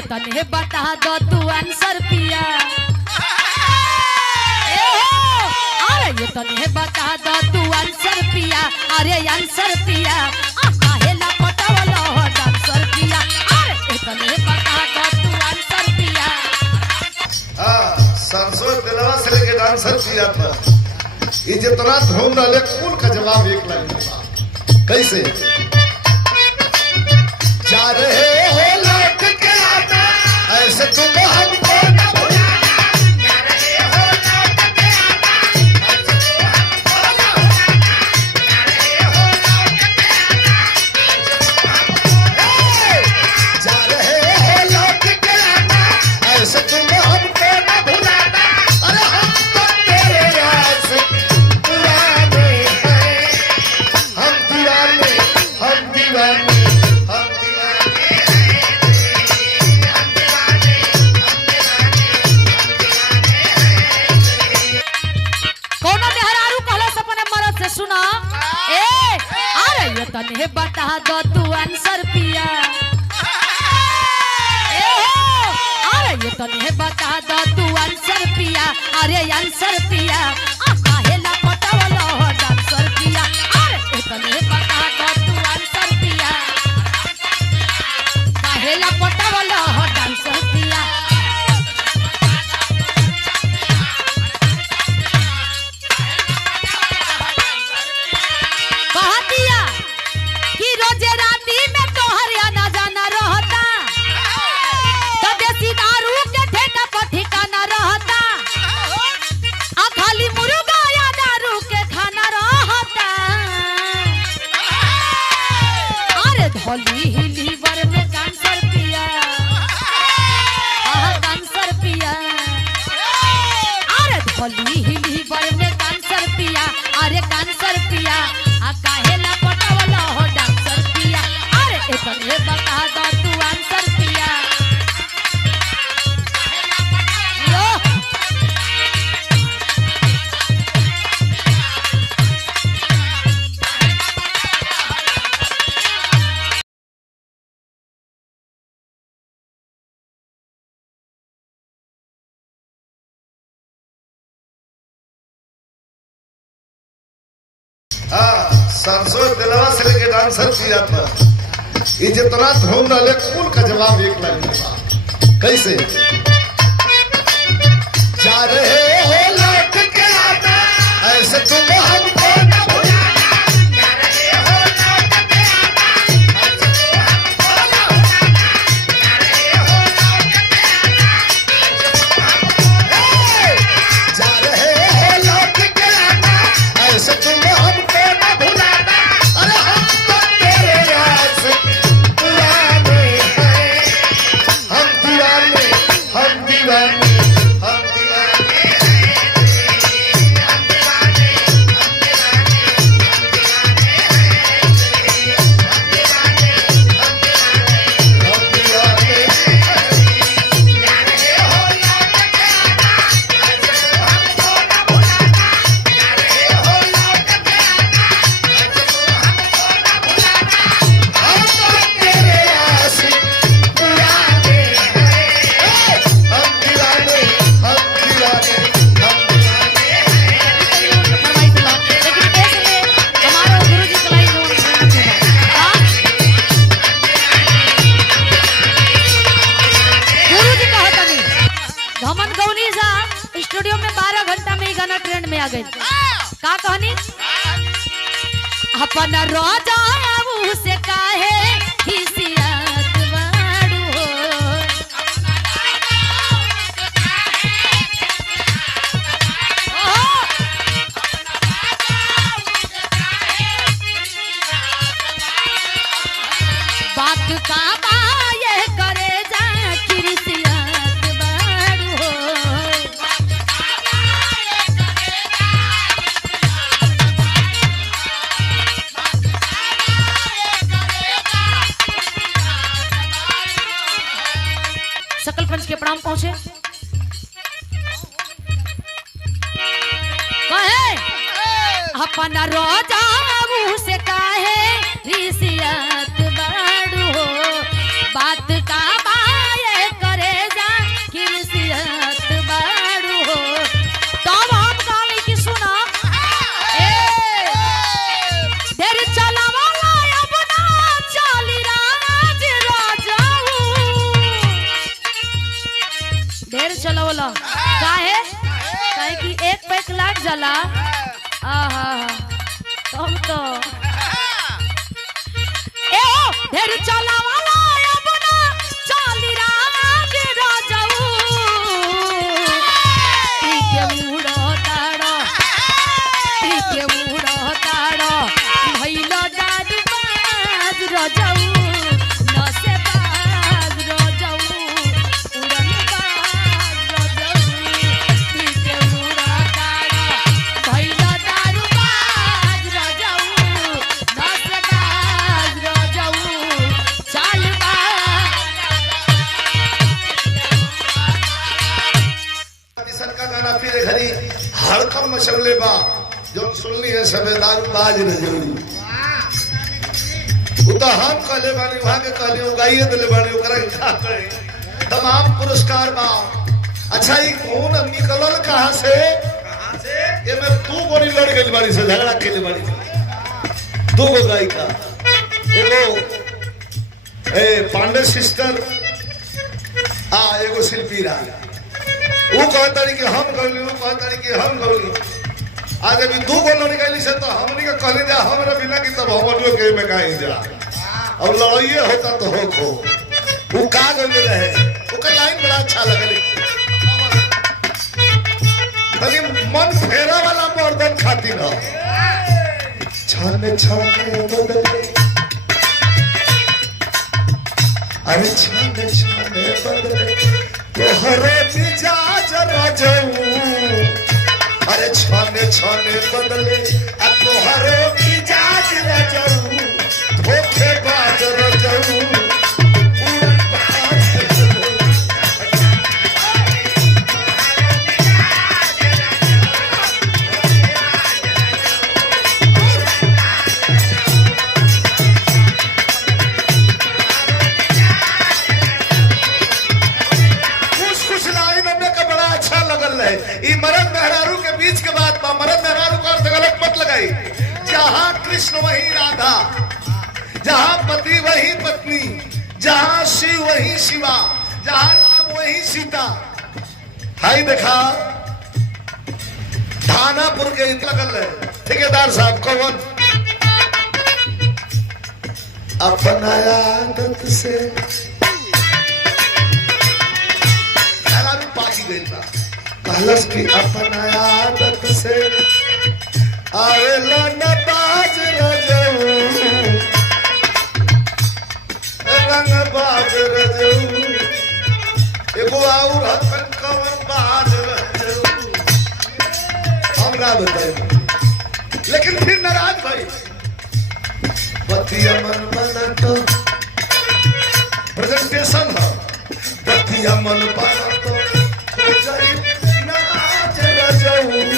ये तने बता दो तू आंसर पिया। अरे ये तने बता दो तू आंसर पिया। अरे आंसर पिया काहेला पटावलो हो डांसर पिया। अरे ये तने बता दो तू आंसर पिया। हां सरसों दिलवा से लेके डांसर पिया था। ये जितना धूम डाले कौन का जवाब एक लाइन में कैसे जा रहे हो लौट के आना ऐसे तुम हमको न भुलाना। जा रहे हो लौट के आना ऐसे तुम हमको न भुलाना। जा रहे हो लौट के आना ऐसे तुम हमको न भुलाना। अरे हम तो तेरे आशिक दीवाने हैं। हम दीवाने हम दीवाने सुना ए अरे ये तने बता दो तू आंसर पिया। अरे ये तने बता दो तू आंसर पिया। अरे आंसर पिया काहेला पटावलो हो डांसर पिया। अरे ये तने बता दो तू आंसर पिया काहेला पटावलो हो डांसर पिया। लीवर में कैंसर पिया। कैंसर पिया। अरे धोली लीवर में कैंसर पिया। अरे कैंसर पिया काहेला पटावलो हो डांसर पिया। अरे इतने बता दो तू आंसर पिया। हाँ सरसों दिलवा से लेके डांसर पिया था। ये जितना धूम डाले कौन का जवाब एक लाइन में कैसे जा रहे हो लौट के आना ऐसे तुम हमको न भुलाना। जा रहे हो लौट के आना ऐसे तुम हमको न भुलाना। जा रहे हो लौट के आना जा रहे हो लौट के आना ऐसे तुम हमको न भुलाना। अरे हम तो तेरे आशिक दीवाने हैं। हम दीवाने हम दीवाने हम दीवाने स्टूडियो में 12 घंटा में ही गाना ट्रेंड में आ गई। का कहानी अपन रोजा से काहे हिसियत बाड़ू हो। बात का बाये करे जा किरसियत बाड़ू हो। सकल पंच के प्रणाम पहुंचे कहे अपन रोजा से काहे रिसियत बाड़ू हो। बात का बाये बोला काहे काहे कि एक पैक लाग जाला आहा तुम तो ए ओ ढेर चला वाला अब ना चाली राज राजाऊ के मुड़ो ताड़ो भइलो दाद बाज राजाऊ नसे बाज राजाऊ उड़न बाज राजाऊ के मुड़ो ताड़ो भइलो दाद बाज राजाऊ नसे बाज राजाऊ चाल का गाना फिर घड़ी हड़कम मचले बा जो सुनली है सबे दारू बाज न जरूरी वो तो हम कहले बानी वहां के कहले उगाइए दिले बानी ओकरा के खा करे तमाम पुरस्कार बा। अच्छा ये कौन निकलल कहां से ये मैं तू गोरी लड़ गई बाड़ी से झगड़ा खेले बाड़ी दो गो गायिका एगो पांडे सिस्टर एगो शिल्पी रा वो कहता कि हम गौली वो कहता कि हम गौली आज अभी दो गोल निकाली से तो हमनी का कहले जा हमरा बिना की तब हमनियो के में काहे जा और लड़ाइए होता तो हो खो वो का गौले रहे ओकर लाइन बड़ा अच्छा लगल तनी मन फेरा वाला मर्दन खातिर हो छाने छाने बदले अरे छाने छाने बदले तोहरे मिजाज राजू अरे छाने छाने बदले तोहरे मिजाज राजू धोखे बाज राजू मरद मेहरारू के बीच के बात बा मरद मेहरारू का अर्थ गलत मत लगाई जहां कृष्ण वही राधा जहां पति वही पत्नी जहां शिव वही शिवा जहां राम वही सीता हाई देखा थानापुर के लगल है ठेकेदार साहब कौन अपना आदत से पाकी गई बा कहलस की अपना आदत से आवेला न बाज रजऊ रंग बाज रजऊ एगो और हकन कवन बाज रजऊ हमरा बताए लेकिन फिर नाराज भाई पतिया मन बना तो प्रेजेंटेशन हो पतिया मन बना तो हो जाई नाराज रजऊ